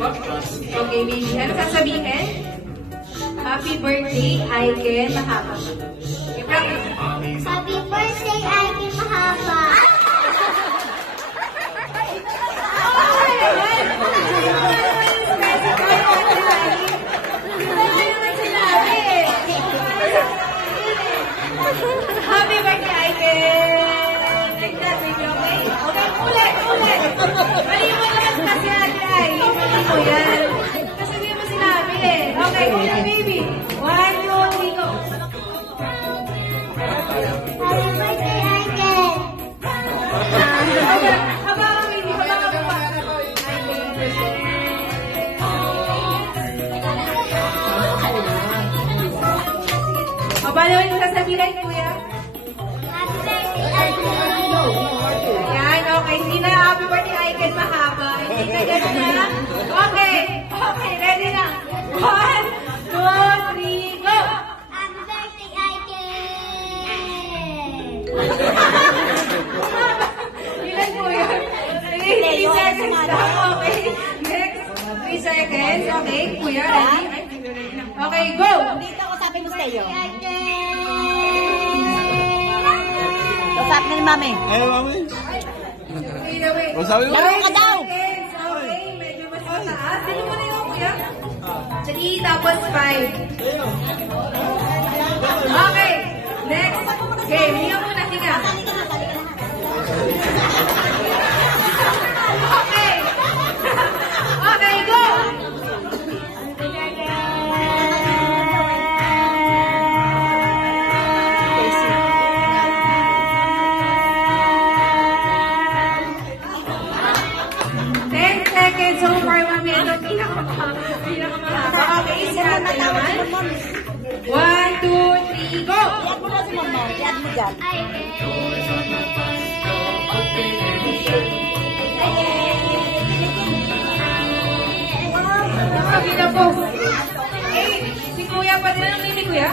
Okay, baby. Ano sasabihin? Happy birthday, Aiken Mahaba. Happy birthday, Aiken Mahaba. Happy birthday, Aiken! Like that, baby, okay? Okay, ulit! Mali mo naman kasi ate ay. Mali mo yan. Kasi hindi mo sinabi eh. Okay, ulit, baby. 1, 2, 3, go. Happy birthday, Aiken. Habakan, baby. Habakan mo pa. O, paano yung sasabihin, kuya? Happy birthday, Aiken. Yan, okay. Hindi na happy birthday, Aiken Mahaba. Hindi na gano'n na. Okay. Okay, ready na. 1, 2, 3, go! Happy birthday, Aiken. Ilan po yun? 3 seconds lang. Okay. Next. 3 seconds. Okay. Kuya, ready? Okay, go! Dito ko sabi ko sa iyo. Aiken. Usap na ni Mami. Ayaw, mami. Wait. O, sabi mo? Laro ka daw. Okay, medyo mas mataas. Sino mo na yun, kuya? 3 tapos 5. Okay. Next. Game. Hinga muna, hinga. Okay. Okay, go! So far, mami, ito pinakamahaba. Okay, sarap na naman. 1, 2, 3, go! Iyan mo na si Mama. Iyan mo dyan. Sabi na po. Okay, si Kuya pa din ang nini, Kuya?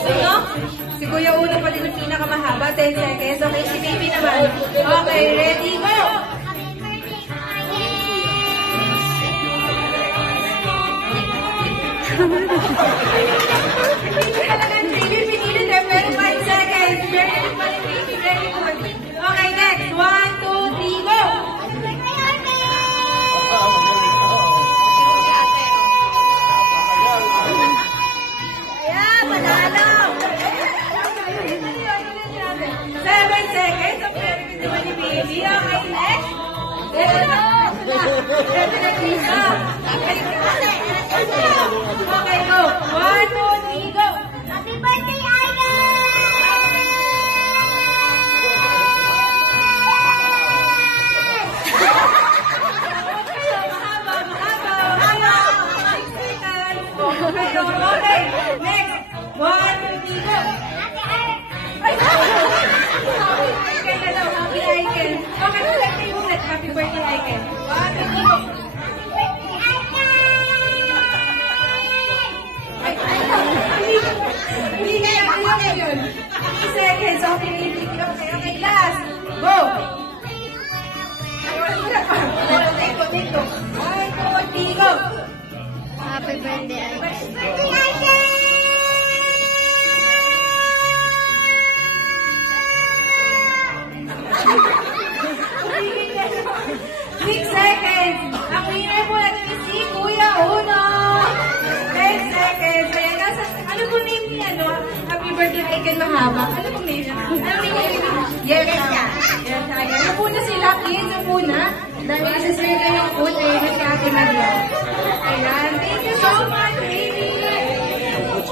Sino? Si Kuya Uno pa din ang pinakamahaba. 10 seconds. Okay, si Baby naman. Okay, ready, go! Talagang baby, pinilit eh, pero 5 seconds. Very good pa rin, baby. Very good. Okay, next. 1, 2, 3, go! Ayan, panalo. 7 seconds. Ang very good naman ni baby. Okay, next. Ito na. Ito na, Lisa. Okay, go. 1, 2, 3, go. Happy birthday, Aiken. Mahaba. 6 seconds. Okay, next. 1, 2, 3, go. Aiken na daw. Happy Aiken. Okay, ulit. Happy birthday, Aiken. 1, 2, 3, go. Hindi na yun. 3 seconds. Okay, okay, last. Go! Dito. 1, 2, 3, go! Happy birthday, Aiken. 6 seconds. Ang winner po natin is si Kuya Uno. 10 seconds. Ayan, ano po name niya, no? Happy birthday, Aiken Mahaba. Ano po name niya? Ano name niya? Yes, siya. Yes, ayan. Napuna sila, kids. Napuna. Dahil isa sila yung food, ayun si Ate Maria. Ayan.